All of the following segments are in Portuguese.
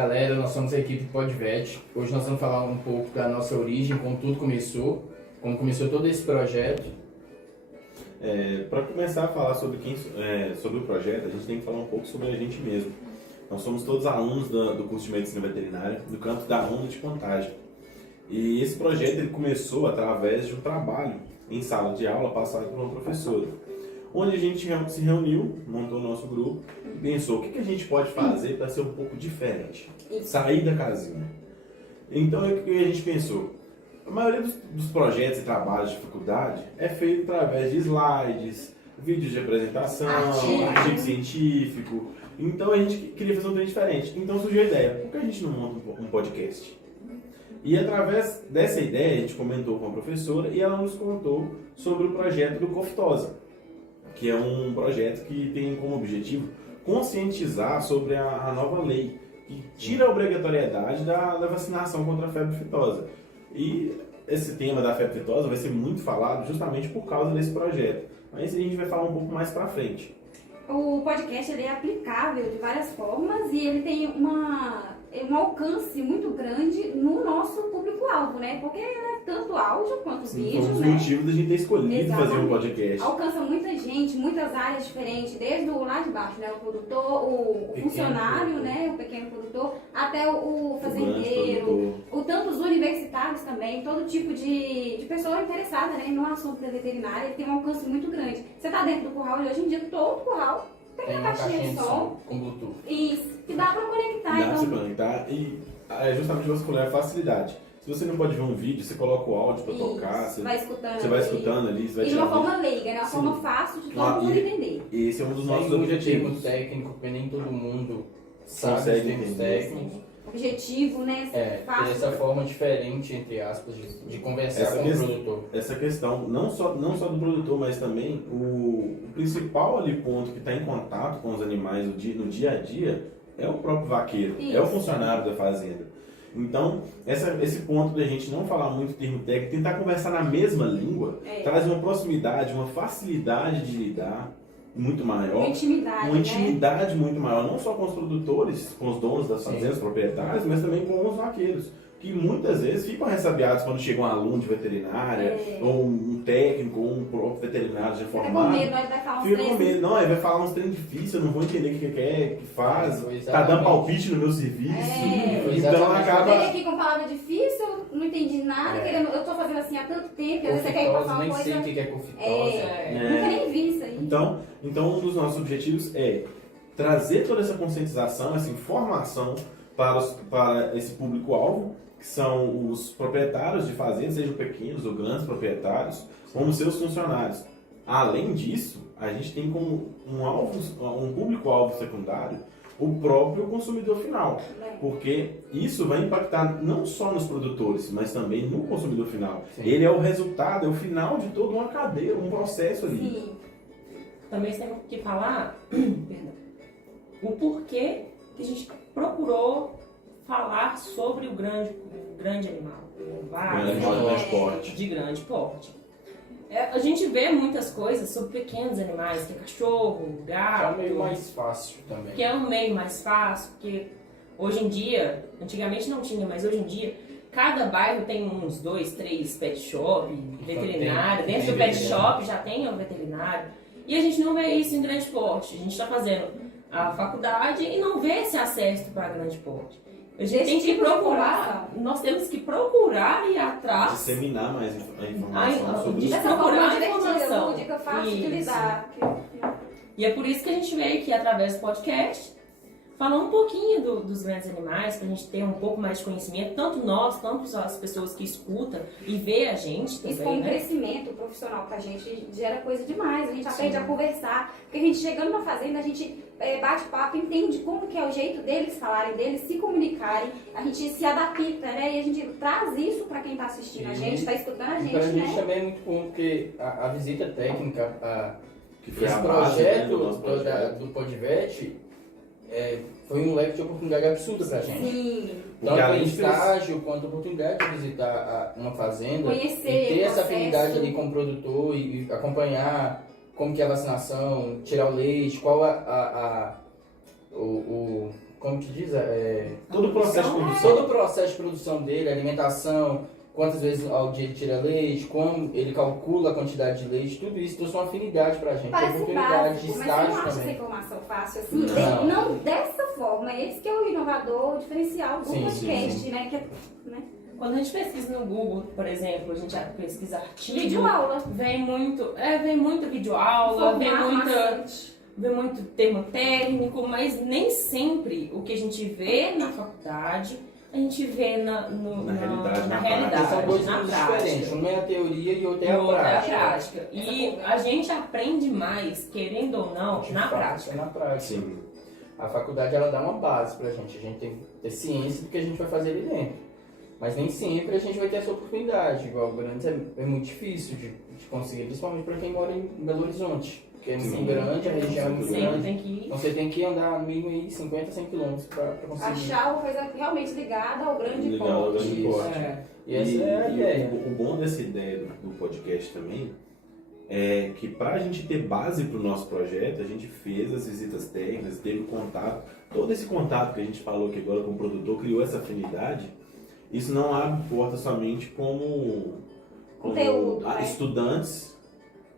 galera, nós somos a equipe Podvet. Hoje nós vamos falar um pouco da nossa origem, como tudo começou, como começou todo esse projeto. Para começar a falar sobre o projeto, a gente tem que falar um pouco sobre a gente mesmo. Nós somos todos alunos do curso de Medicina Veterinária, do canto da Onda de Contagem. E esse projeto ele começou através de um trabalho em sala de aula passado por uma professora, onde a gente se reuniu, montou o nosso grupo e pensou o que a gente pode fazer para ser um pouco diferente, sair da casinha. Então o que a gente pensou? A maioria dos projetos e trabalhos de faculdade é feito através de slides, vídeos de apresentação, artigo científico. Então a gente queria fazer um trem diferente. Então surgiu a ideia, por que a gente não monta um podcast? E através dessa ideia a gente comentou com a professora e ela nos contou sobre o projeto do Coftosa, que é um projeto que tem como objetivo conscientizar sobre a nova lei, que tira a obrigatoriedade da vacinação contra a febre aftosa. E esse tema da febre aftosa vai ser muito falado justamente por causa desse projeto. Mas a gente vai falar um pouco mais pra frente. O podcast ele é aplicável de várias formas e ele tem um alcance muito grande no nosso público-alvo, né? Porque é tanto áudio quanto vídeo, foi um dos né? motivos da gente ter escolhido fazer um podcast. Alcança muita gente, muitas áreas diferentes, desde o lá de baixo, né? O produtor, o funcionário, produtor, né? O pequeno produtor, até o fazendeiro, tantos universitários também, todo tipo de pessoa interessada, né? No assunto da veterinária, ele tem um alcance muito grande. Você está dentro do curral e hoje em dia todo curral tem uma caixinha de som com Bluetooth. Isso, que dá para conectar. Dá para conectar e justamente você falou a facilidade. Se você não pode ver um vídeo, você coloca o áudio para tocar, você vai escutando ali. Você vai de uma forma leiga, né? Uma forma fácil de todo mundo entender. E esse é um dos nossos objetivos. Termo técnico, porque nem todo mundo sabe os termos técnicos. Objetivo, né? Ter essa forma diferente, entre aspas, de conversar com o produtor. Essa questão, não só do produtor, mas também o principal ali ponto que está em contato com os animais no dia a dia é o próprio vaqueiro, é o funcionário da fazenda. Então, esse ponto da gente não falar muito termo técnico, tentar conversar na mesma língua, traz uma proximidade, uma facilidade de lidar muito maior. Uma intimidade muito maior, não só com os produtores, com os donos das fazendas, proprietários, mas também com os vaqueiros, que muitas vezes ficam ressabiados quando chega um aluno de veterinária, ou um técnico, ou um próprio veterinário já formado. Fica com medo, ele vai falar uns Fica com medo, não, ele vai falar uns treinos difíceis, eu não vou entender o que quer, que faz, tá dando palpite no meu serviço. Então acaba... Veio aqui com palavra difícil, não entendi nada, eu tô fazendo assim há tanto tempo, às vezes você quer ir passar uma coisa... Nem sei o que é confitosa. Nunca nem vi isso aí. Então um dos nossos objetivos é trazer toda essa conscientização, essa informação para esse público-alvo, que são os proprietários de fazendas, sejam pequenos ou grandes proprietários, como seus funcionários. Além disso, a gente tem como um público-alvo secundário o próprio consumidor final, porque isso vai impactar não só nos produtores, mas também no consumidor final. Sim. Ele é o resultado, é o final de toda uma cadeia, um processo ali. Sim. Também temos que falar o porquê que a gente procurou falar sobre o grande animal, de grande porte. A gente vê muitas coisas sobre pequenos animais, que é cachorro, gato. É o meio mais fácil também. Que é um meio mais fácil, porque hoje em dia, antigamente não tinha, mas hoje em dia, cada bairro tem uns 2, 3 pet shop, veterinário. Dentro do pet shop já tem um veterinário. E a gente não vê isso em grande porte. A gente está fazendo a faculdade e não vê esse acesso para grande porte. A gente tem que procurar, nós temos que procurar e ir atrás. Disseminar mais a informação sobre isso. Dessa forma divertida, lúdica, fácil de lidar. E é por isso que a gente veio aqui através do podcast falar um pouquinho dos grandes animais, para a gente ter um pouco mais de conhecimento, tanto nós, tanto as pessoas que escutam e vê a gente também. Isso com um crescimento profissional pra gente gera coisa demais, a gente aprende a conversar, porque a gente chegando na fazenda, a gente bate papo, entende como que é o jeito deles falarem, deles se comunicarem, a gente se adapta, né, e a gente traz isso pra quem tá assistindo a gente, tá escutando a gente, pra gente né? também é muito bom, porque a visita técnica, que foi esse projeto do Podvet, foi um leque de oportunidade absurda pra gente. Sim. Tanto em estágio quanto a oportunidade de visitar uma fazenda, conhecer, e ter essa afinidade ali com o produtor e acompanhar como que é a vacinação, tirar o leite, qual como que diz? Todo o processo de produção. Todo o processo de produção dele, alimentação, quantas vezes ao dia ele tira leite, como ele calcula a quantidade de leite, tudo isso trouxe uma afinidade pra gente, Parece oportunidade de básico, mas você estágio não acha essa também. informação fácil assim? Não. Não dessa forma. Esse que é o inovador, o diferencial do Sim, podcast, sim. né? Né? Quando a gente pesquisa no Google, por exemplo, a gente pesquisa artigo, Vídeo aula. vem muito vídeo aula, vem muito termo técnico, mas nem sempre o que a gente vê na faculdade, a gente vê na realidade, São coisas na muito prática. diferentes, uma é a teoria e outra é E a outra é a prática. prática. E a gente aprende mais, querendo ou não, De na fato, prática. é na prática. Sim. A faculdade ela dá uma base pra gente tem que ter ciência do que a gente vai fazer ali dentro. Mas nem sempre a gente vai ter essa oportunidade. Igual o Grandes é muito difícil de conseguir, principalmente para quem mora em Belo Horizonte. Porque é muito grande, a região é muito Sempre grande. tem que ir. Então você tem que andar no mínimo aí 50, 100 quilômetros para conseguir. Achar uma coisa realmente ligada ao grande Ligado ao porte. grande porte. E essa é a ideia. O bom dessa ideia do podcast também é que para a gente ter base para o nosso projeto, a gente fez as visitas técnicas, teve contato, todo esse contato que a gente falou aqui agora com o produtor, criou essa afinidade. Isso não abre porta somente como Conteúdo, né? estudantes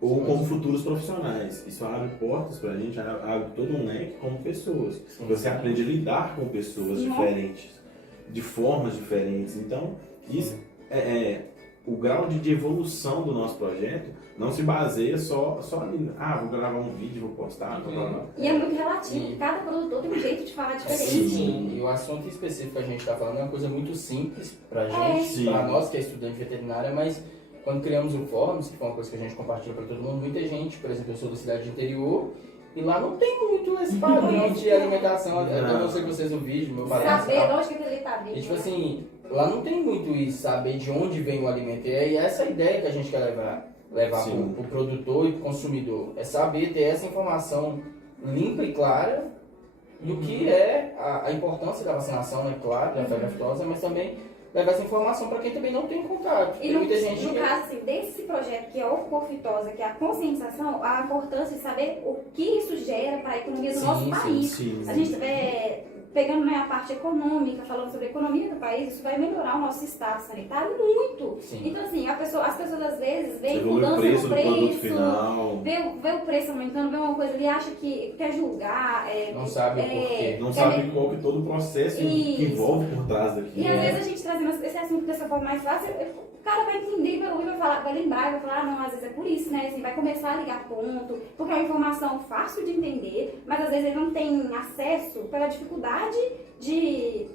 ou como futuros profissionais. Isso abre portas para a gente, abre todo um leque como pessoas. Sim, Você sim. aprende a lidar com pessoas diferentes, de formas diferentes. Então, isso o grau de evolução do nosso projeto não se baseia só ali. Vou gravar um vídeo, vou postar, blá, blá, blá. E é muito relativo. Sim. Cada produtor tem um jeito de falar diferente. Sim, e o assunto específico que a gente está falando é uma coisa muito simples pra gente, Sim. pra nós que é estudante de veterinária, mas quando criamos o Fórum, que foi uma coisa que a gente compartilhou para todo mundo, muita gente, por exemplo, eu sou da cidade de interior, e lá não tem muito esse padrão de alimentação, eu não sei que vocês no vídeo, meu padrão. Saber onde que aquele tá vindo. E tipo assim, lá não tem muito isso, saber de onde vem o alimento, e essa é a ideia que a gente quer levar pro produtor e pro consumidor, é saber ter essa informação limpa e clara do que é a importância da vacinação, né, claro, da febre aftosa, mas também levar essa informação para quem também não tem contato. E Tem muita gente no que... caso assim, desse projeto que é o Cofitosa, que é a conscientização, a importância de saber o que isso gera para a economia do nosso país. Sim. A gente pegando, né, a parte econômica, falando sobre a economia do país, isso vai melhorar o nosso estado sanitário muito. Sim. Então assim, as pessoas às vezes veem Evolui mudança o preço no do produto preço, final. vê o preço aumentando, vê uma coisa ali, acha que quer julgar. Não sabe o porquê. Não sabe qual que é todo o processo que Isso. envolve por trás daquilo. E às vezes a gente trazendo esse assunto dessa forma mais fácil, o cara vai entender, vai ouvir, vai lembrar, vai falar, não, às vezes é por isso, né? Assim, vai começar a ligar ponto, porque é uma informação fácil de entender, mas às vezes ele não tem acesso pela dificuldade de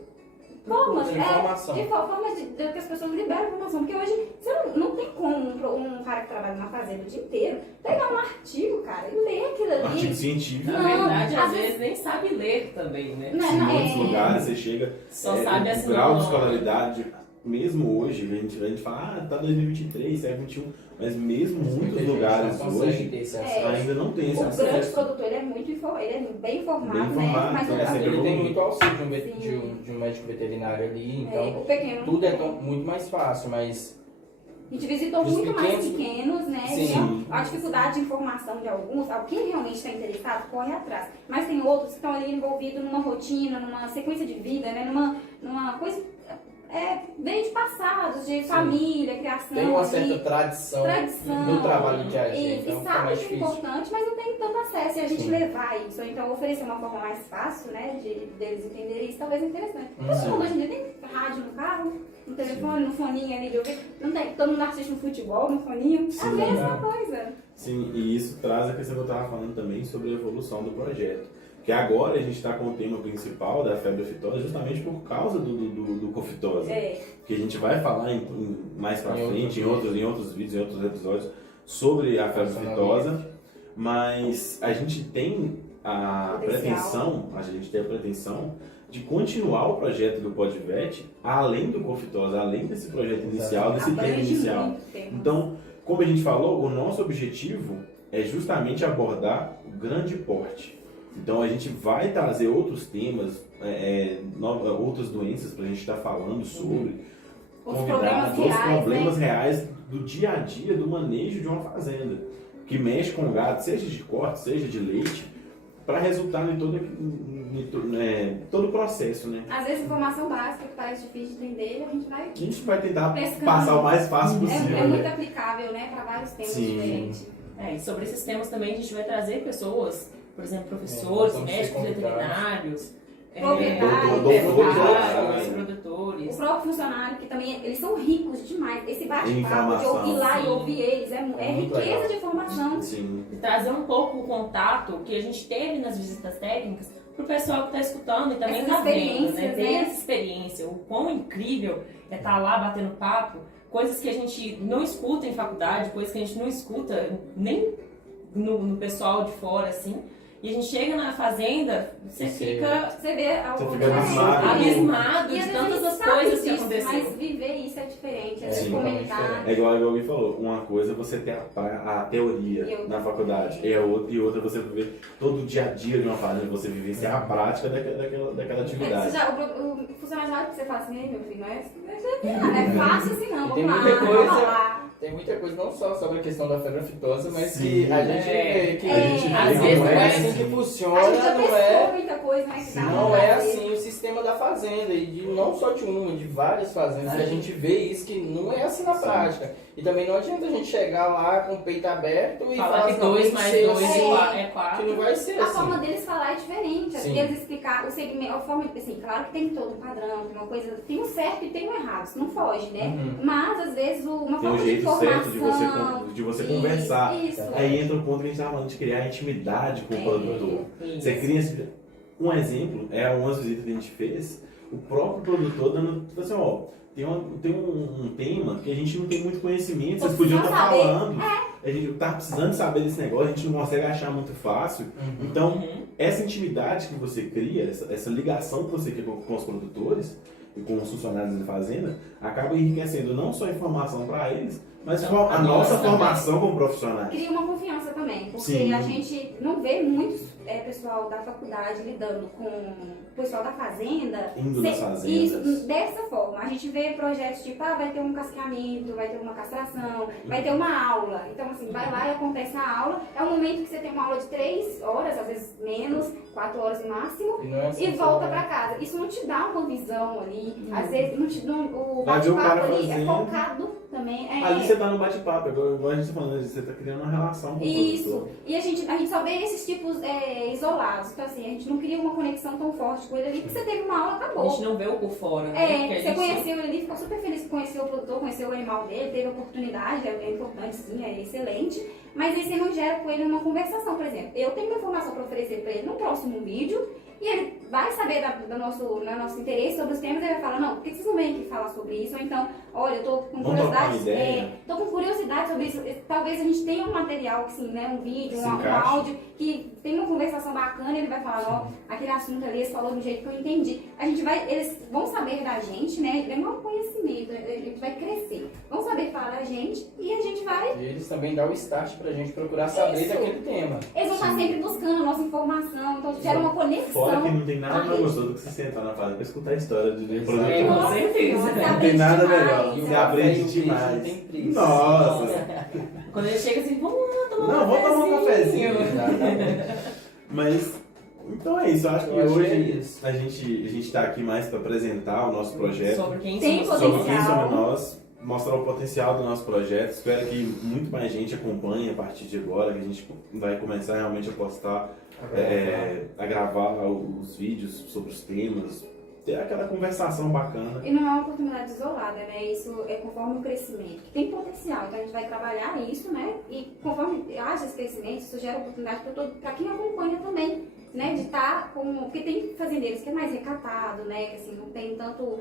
formas, informação. de formas de que as pessoas liberam informação. Porque hoje você não tem como um cara que trabalha na fazenda o dia inteiro pegar um artigo, cara, e ler aquilo ali. Artigo científico. Na Não, verdade, às às vezes nem sabe ler também, né? Não, Em muitos lugares você chega. Só sabe o assim, grau de não. escolaridade, mesmo hoje, a gente fala, tá 2023, é 21, mas mesmo muitos Muita gente lugares não consegue hoje ter esse acesso. ainda não tem esse O grande acesso. produtor, ele é muito ele é bem informado, Bem informado, né? Mas né? assim, Ele tem muito auxílio Sim. de um médico veterinário ali, então o pequeno não tudo é tem. muito mais fácil, mas A gente visitou Os muito mais pequenos- pequenos, né? Sim. Então, a dificuldade de informação de alguns, quem realmente está interessado, corre atrás. Mas tem outros que estão ali envolvidos numa rotina, numa sequência de vida, né? Numa coisa. Veio de passados, de família, criação. tem uma ali, certa tradição no trabalho diário, E então fica sabe mais que é difícil. importante, mas não tem tanto acesso. E a gente Sim. levar isso, ou então oferecer uma forma mais fácil, né? Deles entenderem isso, talvez é interessante. Sim. Todo mundo hoje em dia tem rádio no carro, no telefone, no foninho ali de ouvir. Não tem, todo mundo assiste um futebol no foninho. É a Sim, mesma coisa. Sim, e isso traz a questão que eu estava falando também sobre a evolução do projeto. Que agora a gente está com o tema principal da febre aftosa justamente por causa do cofitose. Que a gente vai falar mais pra frente, em outros vídeos, em outros episódios, sobre a febre aftosa. Mas a gente tem a pretensão de continuar o projeto do PodVet além do cofitose, além desse projeto inicial, desse tema Abrange inicial. muito tempo. Então, como a gente falou, o nosso objetivo é justamente abordar o grande porte. Então a gente vai trazer outros temas, outras doenças para a gente estar falando sobre, Os convidar problemas os reais, problemas né? reais do dia a dia, do manejo de uma fazenda, que mexe com o gado, seja de corte, seja de leite, para resultar em todo o processo, né? Às vezes informação básica que parece difícil de entender, a gente vai tentar pescando. passar o mais fácil possível. É muito né? aplicável, né, para vários temas Sim. diferentes. E sobre esses temas também a gente vai trazer pessoas, por exemplo, professores, vamos ser médicos convidados. veterinários, Proprietários, produtores. O próprio funcionário, que também eles são ricos demais. Esse bate-papo de Informação. ouvir lá e Sim. ouvir eles é Muito riqueza legal. de informação. Sim. E trazer um pouco o contato que a gente teve nas visitas técnicas pro pessoal que está escutando e também Essas está vendo, né? experiências, Ter né? essa experiência, o quão incrível é estar lá batendo papo, coisas que a gente não escuta em faculdade, coisas que a gente não escuta nem no pessoal de fora, assim. E a gente chega na fazenda, você fica Você vê algo Você fica abismado. abismado E de às vezes tantas a gente as sabe coisas que disso, aconteceram. Mas viver isso é diferente, é Sim, comentar. É igual o Gui falou, uma coisa é você ter a teoria E outra- na faculdade, e outra você viver todo o dia a dia de uma fazenda, você vivenciar a prática daquela atividade. O funcionário já olha pra você e fala assim, "Ei, meu filho, não é fácil assim não, E tem vamos lá, muita coisa- vamos lá." Tem muita coisa, não só sobre a questão da febre aftosa, mas Sim. que a gente vê que A gente às não vezes é não é assim assim. que funciona, A gente já não testou é, muita coisa, né? Que dá não pra é fazer. assim o sistema da fazenda, e de, não só de uma, de várias fazendas, que a gente vê isso que não é assim na prática. E também não adianta a gente chegar lá com o peito aberto e Falar que assim, não, 2 tem que mais ser 2 assim, é que 4. não vai ser A assim. forma deles falar é diferente, Sim. eles explicar o segmento, a forma, assim, claro que tem todo um padrão, tem uma coisa, tem um certo e tem um errado, isso não foge, né? Uhum. Mas às vezes uma Tem um forma de jeito certo informação. de você conversar. Isso. Aí entra o ponto que a gente estava falando de criar intimidade com o produtor. Você cria um exemplo, umas visitas que a gente fez, o próprio produtor dando, tipo assim, ó, tem um tema que a gente não tem muito conhecimento, vocês podiam estar saber. falando. A gente tá precisando saber desse negócio, a gente não consegue achar muito fácil. Uhum. Então, essa intimidade que você cria, essa ligação que você cria com os produtores e com os funcionários da fazenda, acaba enriquecendo não só a informação para eles, mas Então, a nossa também. formação como profissionais. Cria uma confiança também, porque Sim. a gente não vê muitos pessoal da faculdade lidando com o pessoal da fazenda. Indo nas fazendas. Isso, dessa forma. A gente vê projetos tipo, vai ter um casqueamento, vai ter uma castração, vai ter uma aula. Então, assim, vai lá e acontece a aula. É um momento que você tem uma aula de 3 horas, às vezes menos, 4 horas no máximo, E não é assim e que volta você pra casa. Isso não te dá uma visão ali. Às vezes, o Vai ver o cara bate-papo ali é fazendo. focado também. Ali você tá no bate-papo, igual a gente tá falando, você tá criando uma relação com o Isso. produtor. E a gente só vê esses tipos isolados. Então, assim, a gente não cria uma conexão tão forte com ele ali, porque você teve uma aula, A acabou. gente não vê o por fora, né? Porque Você a gente- conheceu ele ali, ficou super feliz que conheceu o produtor, conheceu o animal dele, teve a oportunidade, é importante sim, é excelente. Mas aí você não gera com ele uma conversação, por exemplo. Eu tenho uma informação para oferecer para ele no próximo vídeo, e ele vai saber do nosso interesse sobre os temas, e ele vai falar, não, por que vocês não vêm aqui falar sobre isso? Ou então, olha, eu tô com Vamos trocar curiosidade, uma ideia. tô com curiosidade sobre isso. Talvez a gente tenha um material, assim, né, um vídeo, Se um encaixe. áudio, que tem uma conversação bacana, e ele vai falar, ó, aquele assunto ali, eles falou do jeito que eu entendi. Eles vão saber da gente, né, é um conhecimento, a gente vai crescer. Vão saber falar da gente, e a gente vai... E eles também dão o start pra gente procurar saber Isso. daquele tema. Eles vão estar sempre buscando a nossa informação, então gera uma conexão. Fora que não tem nada mais Ai. gostoso do que você sentar na fazenda pra escutar a história de um É, produtor. com certeza. Nossa, Não aprende tem nada demais, melhor. né? Você café aprende e o peixe demais. não tem preço. Nossa! Quando ele chega assim, vamos lá tomar Não, vamos tomar um cafezinho. Exatamente. Mas, então é isso. Eu acho que Eu acho que é hoje isso. a gente tá aqui mais para apresentar o nosso projeto, sobre quem Tem somos sobre nós. quem potencial. somos nós, mostrar o potencial do nosso projeto. Espero que muito mais gente acompanhe a partir de agora, que a gente vai começar realmente a postar, a gravar os vídeos sobre os temas, ter aquela conversação bacana. E não é uma oportunidade isolada, né? Isso é conforme o crescimento. Tem potencial, então a gente vai trabalhar isso, né? E conforme haja esse crescimento, isso gera oportunidade para quem acompanha também, né? De estar com... Porque tem fazendeiros que é mais recatado, né? Que assim, não tem tanto...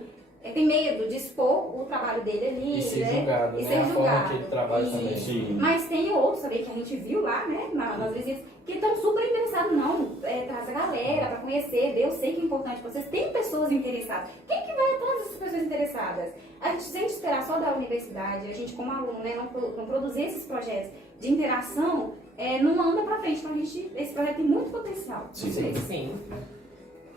tem medo de expor o trabalho dele ali, E ser né? julgado, E né? ser A forma julgado. que ele trabalha Isso. também. Sim. Mas tem outros também que a gente viu lá, né, nas visitas, que estão super interessados, não, traz a galera para conhecer, eu sei que é importante para vocês, tem pessoas interessadas. Quem que vai atrás dessas pessoas interessadas? A gente, sem esperar só da universidade, a gente como aluno, né, não produzir esses projetos de interação, não anda para frente. Então esse projeto tem muito potencial. Sim. Sim.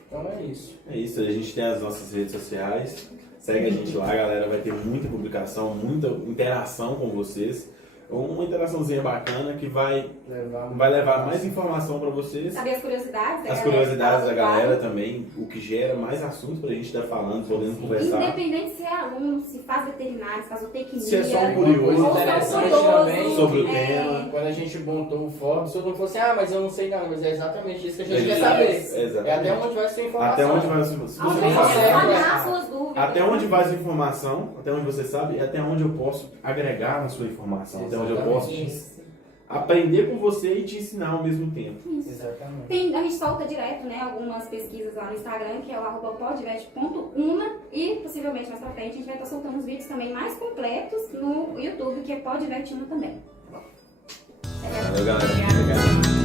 Então é isso. É isso, a gente tem as nossas redes sociais. Segue a gente lá, galera. Vai ter muita publicação, muita interação com vocês. uma interaçãozinha bacana que vai Levar levar mais informação para vocês. Saber as curiosidades da As galera. curiosidades da galera também, o que gera mais assunto pra gente estar falando, podendo conversar. Independente se é aluno, se faz veterinário, se faz zootecnia. Se é só um Uma coisa curioso interessante curioso, também sobre o é. tema. Quando a gente montou o Forbes, todo mundo falou assim, mas eu não sei não, mas é exatamente isso que a gente É quer isso, saber. exatamente. É até onde vai a sua informação. Até onde vai a sua Sim, Sanar suas dúvidas. Até onde vai a sua informação, até onde você sabe, e até onde eu posso agregar na sua informação, até onde eu posso Isso. aprender com você e te ensinar ao mesmo tempo. Isso. Exatamente. A gente solta direto, né, algumas pesquisas lá no Instagram, que é o @podvet.una, e possivelmente mais pra frente a gente vai estar soltando os vídeos também mais completos no YouTube, que é Podvet Una também. Valeu, galera. Obrigada. Obrigado.